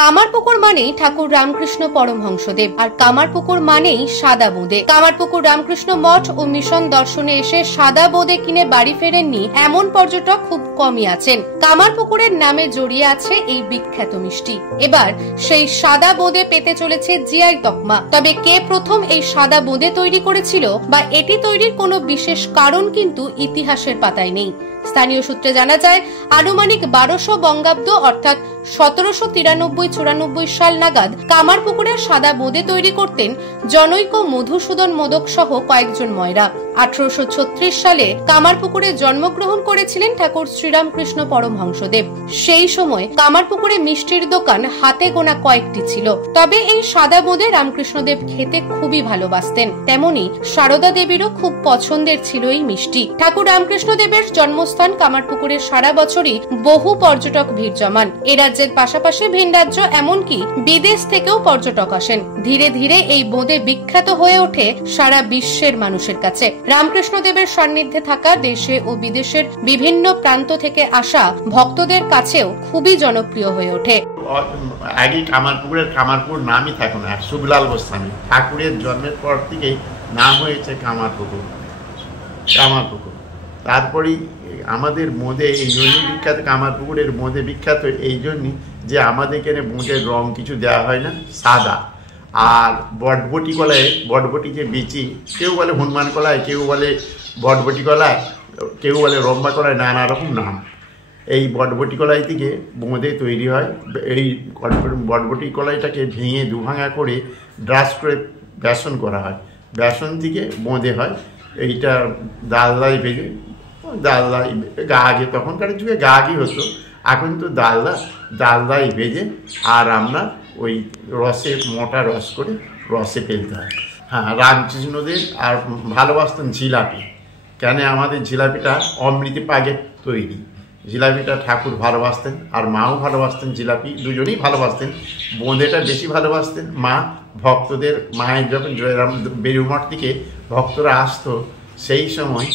কামারপুকুর মানেই ঠাকুর রামকৃষ্ণ পরমহংসদেব, আর কামারপুকুর মানেই সাদা বোঁদে। কামারপুকুর রামকৃষ্ণ মঠ ও মিশন দর্শনে এসে সাদা বোঁদে কিনে বাড়ি ফেরেননি এমন পর্যটক খুব কমই আছেন। কামারপুকুরের নামে জড়িয়ে আছে এই বিখ্যাত মিষ্টি। এবার সেই সাদা বোঁদে পেতে চলেছে জিআই তকমা। তবে কে প্রথম এই সাদা বোঁদে তৈরি করেছিল বা এটি তৈরির কোনো বিশেষ কারণ কিন্তু ইতিহাসের পাতায় নেই। স্থানীয় সূত্রে জানা যায়, আনুমানিক 1200 বঙ্গাব্দ অর্থাৎ 1793-94 সাল নাগাদ কামারপুকুরের সাদা বোঁদে তৈরি করতেন জনৈক মধুসূদন মোদক সহ কয়েকজন ময়রা। 1836 সালে কামারপুকুরে জন্মগ্রহণ করেছিলেন ঠাকুর শ্রীরামকৃষ্ণ পরমহংসদেব। সেই সময় কামারপুকুরে মিষ্টির দোকান হাতে গোনা কয়েকটি ছিল। তবে এই সাদা বোঁদে রামকৃষ্ণদেব খেতে খুবই ভালোবাসতেন। তেমনি সারদা দেবীরও খুব পছন্দের ছিল এই মিষ্টি। ঠাকুর রামকৃষ্ণদেবের জন্মস্থান কামারপুকুরে সারা বছরই বহু পর্যটক ভিড় জমান। এ রাজ্যের পাশাপাশি ভিন রাজ্য এমনকি বিদেশ থেকেও পর্যটক আসেন। ধীরে ধীরে এই বোঁদে বিখ্যাত হয়ে ওঠে সারা বিশ্বের মানুষের কাছে। রামকৃষ্ণদেবের সান্নিধ্যে থাকা দেশে ও বিদেশের বিভিন্ন প্রান্ত থেকে আসা ভক্তদের কাছেও খুবই জনপ্রিয় হয়ে ওঠে। আগে কামারপুকুরের কামারপুর নামই থাকে না, সুবিলাল গোস্বামী ঠাকুরের জন্মের পর থেকেই নাম হয়েছে কামারপুকুর। তারপরেই আমাদের বোঁদে এই জন্যই বিখ্যাত, কামারপুকুরের বোঁদে বিখ্যাত এই জন্যই যে আমাদের এখানে বোঁদের রং কিছু দেওয়া হয় না, সাদা। আর বটবটি কলায়, বটবটি যে বিচি, কেউ বলে হনুমান কলায়, কেউ বলে বটবটি কলায়, কেউ বলে রম্বা কলায়, নানা রকম নাম। এই বটবটি কলাই থেকে বোঁদে তৈরি হয়। এই বটবটি কলাইটাকে ভেঙে দুভাঙা করে ব্রাশ করে বেসন করা হয়, বেসন থেকে বোঁদে হয়। এইটা ডালদায় ভেজে, ডালদায় আগে তখনকার যুগে গাগি হতো, এখন তো ডালদায় ভেজে আর আমরা ওই রসে মোটা রস করে রসে ফেলতে হয়। হ্যাঁ, রামকৃষ্ণদের আর ভালোবাসতেন জিলাপি। কেন আমাদের জিলাপিটা অমৃত পাগের তৈরি। জিলাপিটা ঠাকুর ভালোবাসতেন আর মাও ভালোবাসতেন, জিলাপি দুজনেই ভালোবাসতেন। বোঁদেটা বেশি ভালোবাসতেন মা। ভক্তদের, মায়ের যখন জয়রাম বেরুমঠ থেকে ভক্তরা আসতো, সেই সময়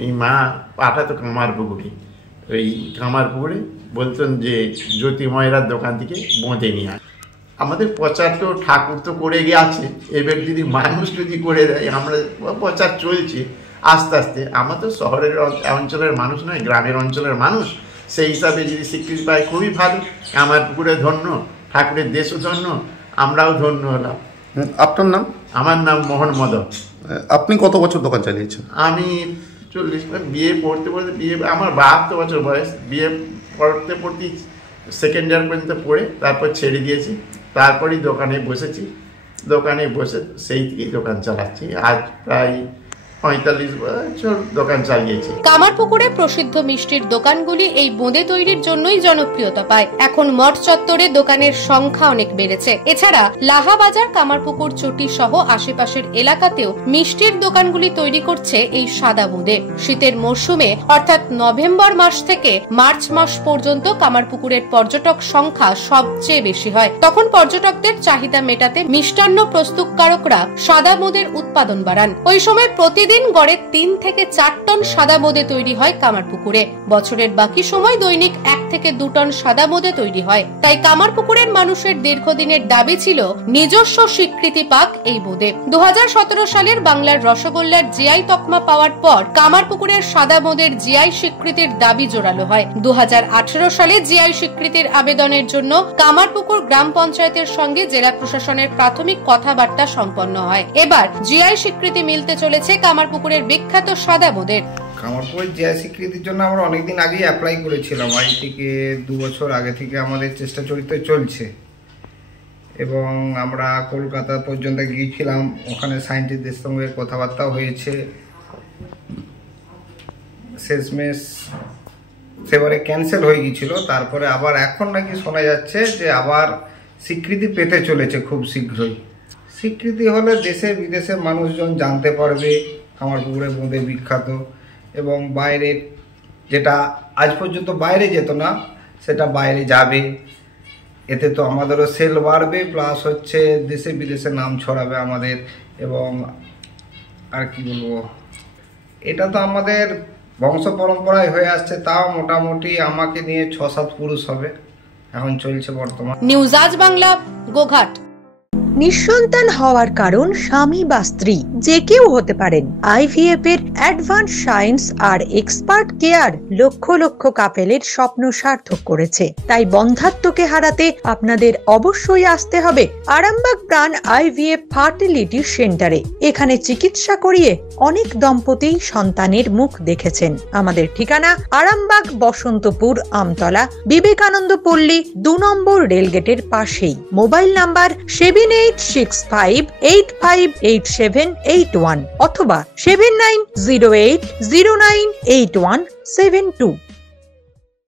এই মা পাঠাতো কামারপুকুরে। ওই কামারপুকুরে বলতেন যে জ্যোতিময়রার দোকান থেকে বোঁদে নিয়ে আয়। আমাদের প্রচার তো ঠাকুর তো করে গিয়েছে, এবার যদি মানুষ যদি করে দেয়, আমরা প্রচার চলছে আস্তে আস্তে। আমরা তো শহরের অঞ্চলের মানুষ নয়, গ্রামের অঞ্চলের মানুষ। সেই হিসাবে যদি স্বীকৃতি পাই খুবই ভালো। কামারপুকুরে ধন্য, ঠাকুরের দেশও ধন্য, আমরাও ধন্য হলাম। আপনার নাম? আমার নাম মোহন মদক। আপনি কত বছর দোকান চালিয়েছেন? আমি 40, বিয়ে পড়তে আমার 72 বছর বয়স। বিয়ে পড়তে সেকেন্ড ইয়ার পর্যন্ত পড়ে তারপর ছেড়ে দিয়েছি। তারপরেই দোকানে বসেছি। দোকানে বসে সেই থেকেই দোকান চালাচ্ছি। আজ প্রায় 45 বছর দোকান চালিয়েছি। কামারপুকুরে প্রসিদ্ধ মিষ্টির দোকানগুলি এই বোঁদে তৈরির জন্যই জনপ্রিয়তা পায়। এখন মঠ চত্বরে দোকানের সংখ্যা অনেক বেড়েছে। এছাড়া লাহাবাজার, কামারপুকুর চটি সহ আশেপাশের এলাকাতেও মিষ্টির দোকানগুলি তৈরি করছে এই সাদা বোঁদে। শীতের মরশুমে অর্থাৎ নভেম্বর মাস থেকে মার্চ মাস পর্যন্ত কামারপুকুরের পর্যটক সংখ্যা সবচেয়ে বেশি হয়। তখন পর্যটকদের চাহিদা মেটাতে মিষ্টান্ন প্রস্তুতকারকরা সাদা বোঁদের উৎপাদন বাড়ান। ওই সময় প্রতিদিন গড়ে 3 থেকে 4 টন সাদা বোঁদে তৈরি হয় কামারপুকুরে। বছরের বাকি সময় দৈনিক 1 থেকে 2 টন সাদা বোঁদে তৈরি হয়। তাই কামারপুকুরের মানুষের দীর্ঘদিনের দাবি ছিল নিজস্ব স্বীকৃতি পাক এই বোঁদে। 2017 সালের বাংলার রসগোল্লার জিআই তকমা পাওয়ার পর কামারপুকুরের সাদা বোঁদের জিআই স্বীকৃতির দাবি জোরালো হয়। 2018 সালে জিআই স্বীকৃতির আবেদনের জন্য কামারপুকুর গ্রাম পঞ্চায়েতের সঙ্গে জেলা প্রশাসনের প্রাথমিক কথাবার্তা সম্পন্ন হয়। এবার জিআই স্বীকৃতি মিলতে চলেছে কামারপুকুরের বিখ্যাত সাদা বোঁদের। কামারপুকুরের জিআই স্বীকৃতির জন্য আমরা অনেকদিন আগেই অ্যাপ্লাই করেছিলাম। আজ থেকে 2 বছর আগে থেকে আমাদের চেষ্টা চলছে এবং আমরা কলকাতা পর্যন্ত গিয়েছিলাম। ওখানে সায়েন্টিস্টদের সঙ্গে কথাবার্তা হয়েছে। শেষমেশ সেবারে ক্যান্সেল হয়ে গিয়েছিল। তারপরে আবার এখন নাকি শোনা যাচ্ছে যে আবার স্বীকৃতি পেতে চলেছে খুব শীঘ্রই। স্বীকৃতি হলে দেশে বিদেশে মানুষজন জানতে পারবে কামারপুকুরের বোঁদে বিখ্যাত, এবং বাইরে যেটা আজ পর্যন্ত বাইরে যেত না সেটা বাইরে যাবে। এতে তো আমাদেরও সেল বাড়বে, প্লাস হচ্ছে দেশে বিদেশে নাম ছড়াবে আমাদের। এবং আর কি বলবো, এটা তো আমাদের বংশ পরম্পরায় হয়ে আসছে। তাও মোটামুটি আমাকে নিয়ে 6-7 পুরুষ হবে এখন চলছে বর্তমান। নিউজ আজ বাংলা, গোঘাট। নিঃসন্তান হওয়ার কারণ স্বামী বা স্ত্রী যে কেউ হতে পারেন। IVF এর অ্যাডভান্স সায়েন্স আর এক্সপার্ট কেয়ার লক্ষ লক্ষ কাপেলের স্বপ্ন সার্থক করেছে। তাই বন্ধাত্বকে হারাতে আপনাদের অবশ্যই আসতে হবে আরামবাগ প্রাণ IVF ফার্টিলিটি সেন্টারে। এখানে চিকিৎসা করিয়ে অনেক দম্পতি সন্তানের মুখ দেখেছেন। আমাদের ঠিকানা আরামবাগ বসন্তপুর আমতলা বিবেকানন্দ পল্লী 2 নম্বর রেলগেটের পাশেই। মোবাইল নাম্বার 7865858781 অথবা 7908098172।